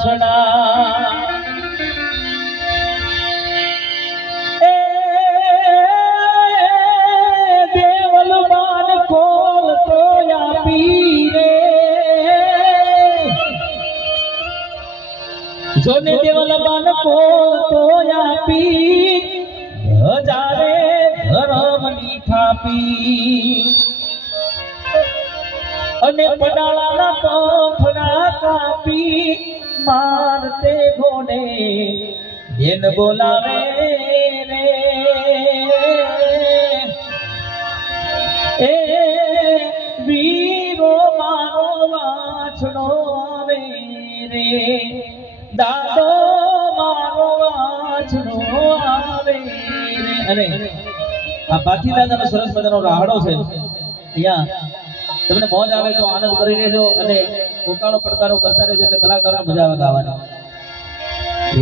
વાછડા એ દેવલ બાન call તો આપી રે જોને દેવલ બાન કોલ તો આપી હજારે ધર્મની થાપી અને પડાળાના પંખડા કાપી મારતે ઘોડે બેન બોલાવે રે એ વીરો મારો વાછડો આવે રે દાદો મારો વાછડો આવે રે અરે આ બાથી દાદાનો સરસ મજાનો રાહડો છે અહીંયા તમને મોજ આવે તો આનંદ કરી લેજો અને કોકાનો પડકારો કરતા રહેજો એટલે કલાકારોને મજા આવે ગાવાની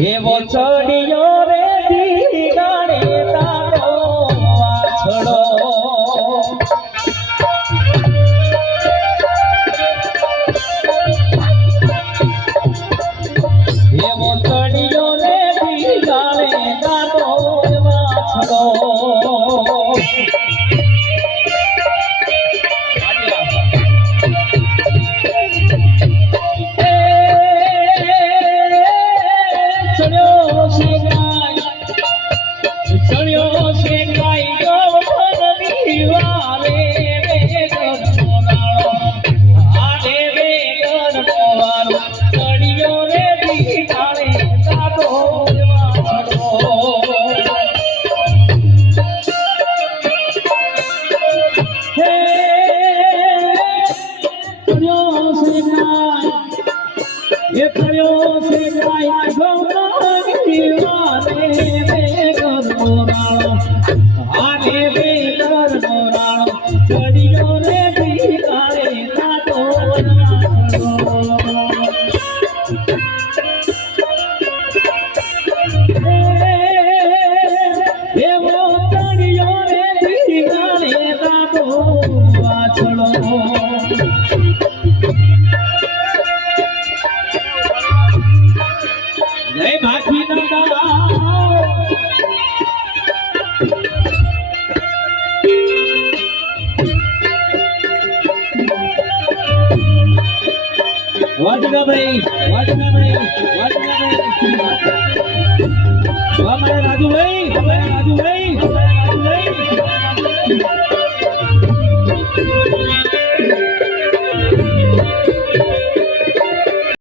એવો ચડિયો રે દીગાડે તારો વાછડો એવો ચડિયો રે દીગાડે તારો વાછડો वाजगा भाई हमारे राजू भाई